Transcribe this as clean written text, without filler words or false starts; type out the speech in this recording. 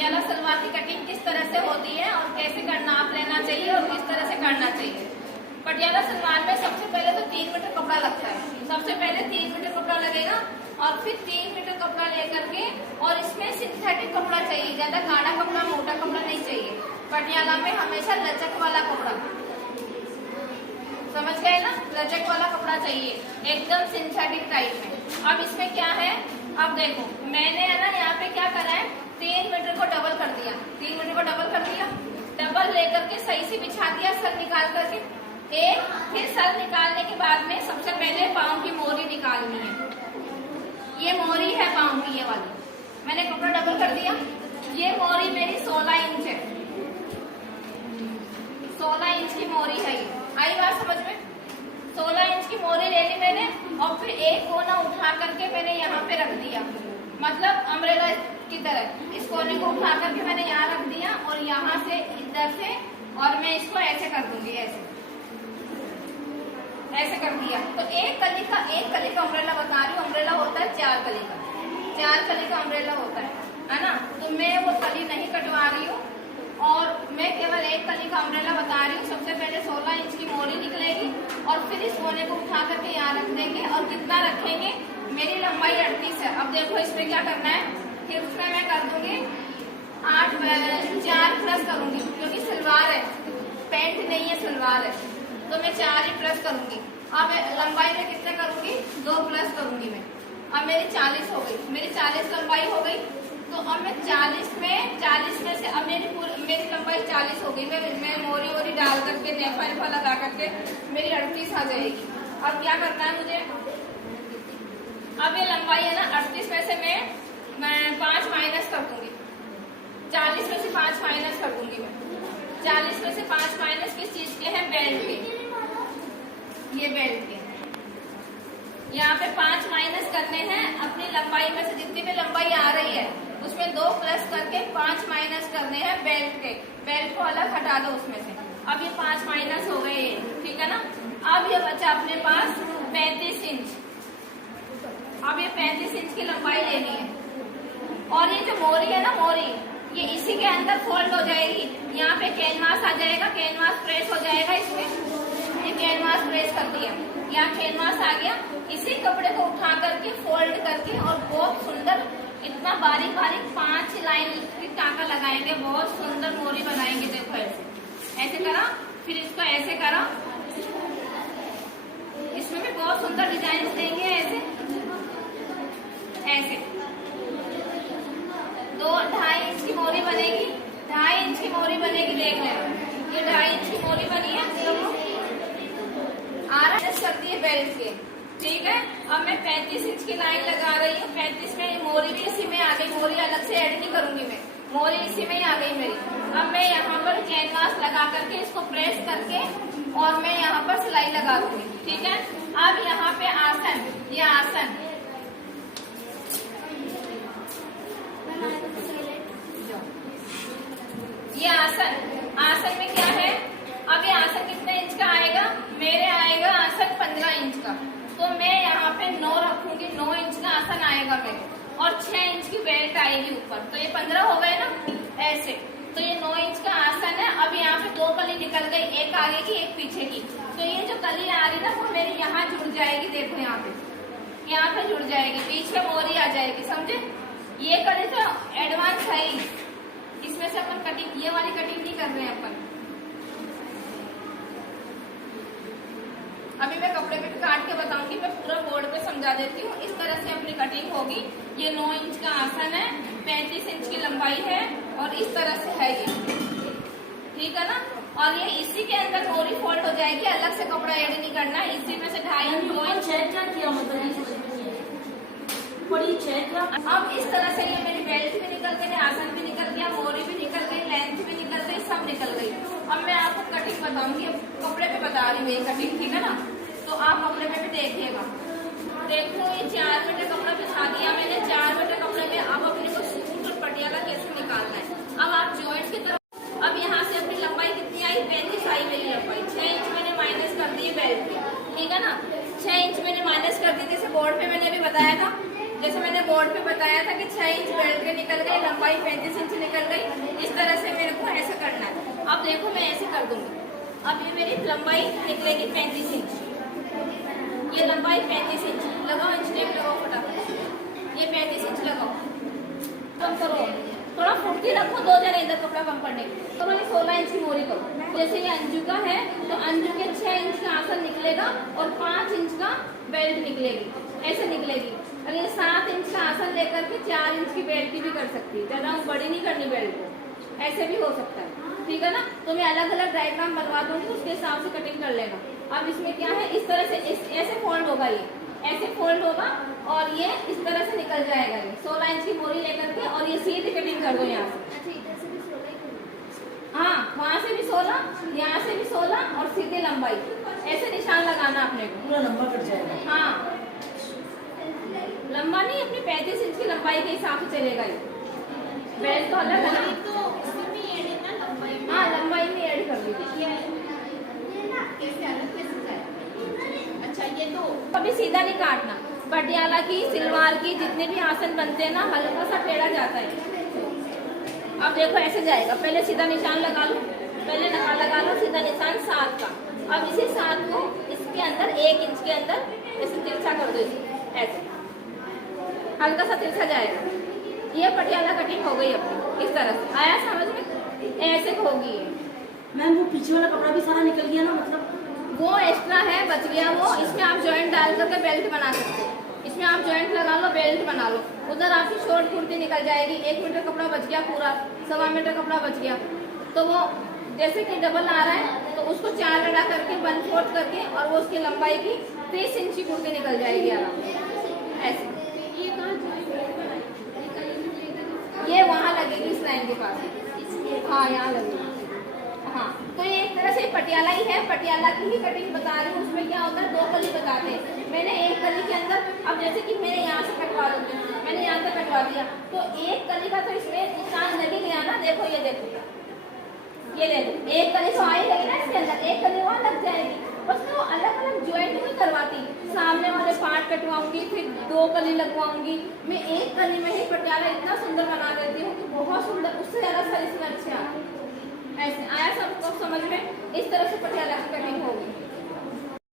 पटियाला सलवार की कटिंग किस तरह से होती है और कैसे नाप लेना चाहिए और किस तरह से करना चाहिए। पटियाला सलवार में सबसे पहले तो 3 मीटर कपड़ा लगता है। सबसे पहले 3 मीटर कपड़ा लगेगा और फिर 3 मीटर कपड़ा लेकर के, और इसमें सिंथेटिक कपड़ा चाहिए, ज्यादा गाढ़ा कपड़ा मोटा कपड़ा नहीं चाहिए। पटियाला में हमेशा लचक वाला कपड़ा, समझ गए ना, लचक वाला कपड़ा चाहिए एकदम सिंथेटिक टाइप में। अब इसमें क्या है, अब देखो मैंने है ना यहाँ पे क्या करा है, 3 मीटर को डबल कर दिया, 3 मीटर को डबल कर दिया, डबल लेकर के सही से बिछा दिया, सर निकाल करके एक, फिर सर निकालने के बाद में सबसे पहले पाँव की मोरी निकालनी है। ये मोरी है पाँव की, ये वाली मैंने कपड़ा डबल कर दिया। ये मोरी मेरी 16 इंच है, 16 इंच की मोरी है ये, आई बात समझ में। 16 इंच की मोरी ले ली मैंने और फिर एक कोना उठा करके मैंने यहाँ पे रख दिया, मतलब अम्ब्रेला की तरह इस कोने को उठा करके मैंने यहाँ रख दिया और यहाँ से इधर से, और मैं इसको ऐसे कर दूंगी, ऐसे कर दिया। तो एक कली का अम्ब्रेला बता रही हूँ, अम्ब्रेला होता है 4 कली का अम्ब्रेला होता है ना। तो मैं वो कली नहीं कटवा रही हूँ और मैं केवल एक कली का अम्ब्रेला बता रही हूँ। सबसे पहले 16 इंच की मोरी निकलेगी और फिर इस कोने को उठा करके यहाँ रख देंगे और कितना रखेंगे, मेरी लंबाई 38 है। अब देखो इसमें क्या करना है, फिर उसमें मैं कर दूंगी 4 प्लस करूंगी, क्योंकि सलवार है, पैंट नहीं है सलवार है, तो मैं 4 ही प्लस करूंगी। अब लंबाई में कितने करूंगी, 2 प्लस करूंगी मैं। अब मेरी 40 हो गई, मेरी 40 लंबाई हो गई। तो अब मैं 40 में से अब मेरी लंबाई 40 हो गई। मैं मोरी वोरी डाल करके नेफा लगा करके मेरी 38 आ जाएगी। अब क्या करना है मुझे, अब ये लंबाई है ना 38 में से मैं 5 माइनस कर दूंगी, 40 में से 5 माइनस कर दूंगी मैं। 40 में से 5 माइनस किस चीज के हैं, बेल्ट के, ये बेल्ट के। यहाँ पे 5 माइनस करने हैं अपनी लंबाई में से, जितनी भी लंबाई आ रही है उसमें 2 प्लस करके 5 माइनस करने हैं बेल्ट के। बेल्ट को अलग हटा दो उसमें से। अब ये 5 माइनस हो गए, ठीक है ना। अब ये बचा अपने पास 35 इंच। अब ये 35 इंच की लंबाई लेनी है और ये जो मोरी है ना, मोरी ये इसी के अंदर फोल्ड हो जाएगी। यहाँ पे कैनवास आ जाएगा, कैनवास प्रेस हो जाएगा इसमें। ये कैनवास प्रेस कर दिया, यहाँ कैनवास आ गया। इसी कपड़े को उठा करके फोल्ड करके और बहुत सुंदर, इतना बारीक 5 लाइन की टाका लगाएंगे, बहुत सुंदर मोरी बनाएंगे। देखो ऐसे करा, फिर इसको ऐसे करा, इसमें भी बहुत सुंदर डिजाइन देंगे। ऐसे 2-2.5 इंच की मोरी बनेगी, 2.5 इंच की मोरी बनेगी। देख लेना, ये 2.5 इंच की मोरी बनी है, कर दिए बेल्ट के, ठीक है। अब मैं 35 इंच की लाइन लगा रही हूँ। 35 में मोरी भी इसी में आ गई, मोरी अलग से ऐड नहीं करूंगी मैं, मोरी इसी में ही आ गई मेरी। अब मैं यहाँ पर कैनवास लगा करके इसको प्रेस करके और मैं यहाँ पर सिलाई लगा दूंगी, ठीक है। अब यहाँ पे आसन, ये आसन, ये आसन में क्या है, अब ये आसन कितने इंच का आएगा, मेरे आएगा आसन 15 इंच का। तो मैं यहाँ पे 9 रखूंगी, 9 इंच का आसन आएगा मेरे, और 6 इंच की बेल्ट आएगी ऊपर, तो ये 15 हो गए ना ऐसे। तो ये 9 इंच का आसन है। अब यहाँ पे 2 कली निकल गई, एक आगे की एक पीछे की। तो ये जो कली आ रही ना वो मेरी यहाँ जुड़ जाएगी, देखो यहाँ पे जुड़ जाएगी, बीच में मोरी आ जाएगी, समझे। ये कली तो एडवांस है ही, इसमें से अपन कटिंग, ये वाली कटिंग नहीं कर रहे हैं अपन। अभी मैं कपड़े पे काट के बताऊंगी, मैं पूरा बोर्ड पे समझा देती हूँ। इस तरह से अपनी कटिंग होगी। ये 9 इंच का आसन है, 35 इंच की लंबाई है और इस तरह से है ये, ठीक है ना। और ये इसी के अंदर मोरी फोल्ड हो जाएगी, अलग से कपड़ा ऐड नहीं करना। इसी में से 2.5 इंच 2 इंच क्या किया, मतलब अब इस तरह से ये मेरी बेल्ट भी निकल गई, आसन भी निकल गया, मोरी भी निकल गई, लेंथ भी निकल गई, सब निकल गई। अब मैं आपको कटिंग बताऊंगी, कपड़े पे बता रही हूँ ये कटिंग, ठीक है ना। तो आप कपड़े पे भी देखिएगा। देखो ये 4 मीटर कपड़ा बिछा दिया मैंने, 4 मीटर कपड़े में अब अपने को सूट और पटियाला कैसे निकालना है। अब आप जॉइंट की तरफ, अब यहाँ से अपनी लंबाई कितनी आई, 35 आई मेरी लंबाई। 6 इंच मैंने माइनस कर दी बेल्ट की, ठीक है ना। 6 इंच मैंने माइनस कर दी, जैसे बोर्ड पे मैंने अभी बताया था, जैसे मैंने बोर्ड पे बताया था कि 6 इंच बेल्ट के सीधे निकल गई, लंबाई 35 इंच निकल गई। इस तरह से मेरे को ऐसे करना है। अब देखो मैं ऐसे कर दूंगी। अब ये मेरी लंबाई निकलेगी 35 इंच, ये लंबाई 35 इंच। लगाओ इंच टेप लगाओ फटाफट, ये 35 इंच लगाओ। कम करो, थोड़ा फुटकी रखो, 2 जने इधर कपड़ा कम करने। तो मैंने 16 इंच की मोरी करो। जैसे ये अंजू का है तो अंजू के 6 इंच का आसन निकलेगा और 5 इंच का बेल्ट निकलेगी, ऐसे निकलेगी। और ये 7 इंच का आसन लेकर के 4 इंच की बेल्ट की भी कर सकती है, ज्यादा बड़ी नहीं करनी बेल्ट को, ऐसे भी हो सकता है, ठीक है ना। तो मैं अलग अलग डायग्राम बनवा दूंगी, उसके हिसाब से कटिंग कर लेना। अब इसमें क्या है, इस तरह से ऐसे फोल्ड होगा, ये ऐसे फोल्ड होगा और ये इस तरह से निकल जाएगा। ये 16 इंच की मोरी लेकर के और ये सीधी कटिंग कर दो यहाँ से। हाँ, वहाँ से भी 16, यहाँ से भी 16 और सीधी लंबाई, ऐसे निशान लगाना अपने को। पूरा लंबा कट जाएगा। हाँ, लंबा नहीं, अपनी 35 इंच की लंबाई के हिसाब से चलेगा ये। बेल्ट तो अलग है ना, तो इसमें भी ऐड है ना लंबाई में। हाँ लंबाई में ऐड कर दीजिए। कैसे अलग कैसे जाए? अच्छा ये तो कभी सीधा नहीं काटना। पटियाला की, सिलवार की जितने भी आसन बनते हैं ना, हल्का सा टेढ़ा जाता है। अब देखो ऐसे जाएगा, पहले सीधा निशान लगा लो, पहले निशान लगा लो सीधा निशान 7 का। अब इसी 7 को इसके अंदर 1 इंच के अंदर ऐसे तिरछा कर दो, इसे ऐसे हल्का सा तिरछा जाएगा। ये पटियाला कटिंग हो गई अपनी, इस तरह से आया समझ में, ऐसे होगी ये। मैम वो पीछे वाला कपड़ा भी सारा निकल गया ना, मतलब वो एक्स्ट्रा है, बच गया वो। इसमें आप जॉइंट डाल करके बेल्ट बना सकते हो, इसमें आप जॉइंट लगा लो, बेल्ट बना लो। उधर आपकी शॉर्ट कुर्ती निकल जाएगी, 1 मीटर कपड़ा बच गया, पूरा 1.25 मीटर कपड़ा बच गया। तो वो जैसे कि डबल आ रहा है तो उसको 4 लड़ा करके 1/4 करके और वो उसकी लंबाई की 30 इंच की कुर्ती निकल जाएगी आराम से, ऐसे। ये कहाँ ये वहाँ लगेगी इस लाइन के पास, हाँ यहाँ लगेगी। हाँ, तो ये एक तरह से पटियाला ही है, पटियाला की ही कटिंग बता रही हूँ। उसमें क्या होता है, 2 कली बताते हैं। मैंने एक कली के अंदर, अब जैसे कि मैंने यहाँ से कटवा दूंगी, मैंने यहाँ से कटवा दिया तो एक कली का तो इसमें निशान लग ही गया ना। देखो ये देखो, ये देखो, एक कली तो आई गई ना इसके अंदर, एक कली वहाँ लग जाएगी। बस तो अलग अलग ज्वाइंट नहीं करवाती, सामने वाले पार्ट कटवाऊंगी, फिर 2 कली लगवाऊंगी। मैं एक कली में ही पटियाला इतना सुंदर बना देती हूँ कि बहुत सुंदर, उससे ज्यादा साइज में अच्छे आते हैं। ऐसे आया सबको समझ में, इस तरह से पटियाला की कटिंग होगी।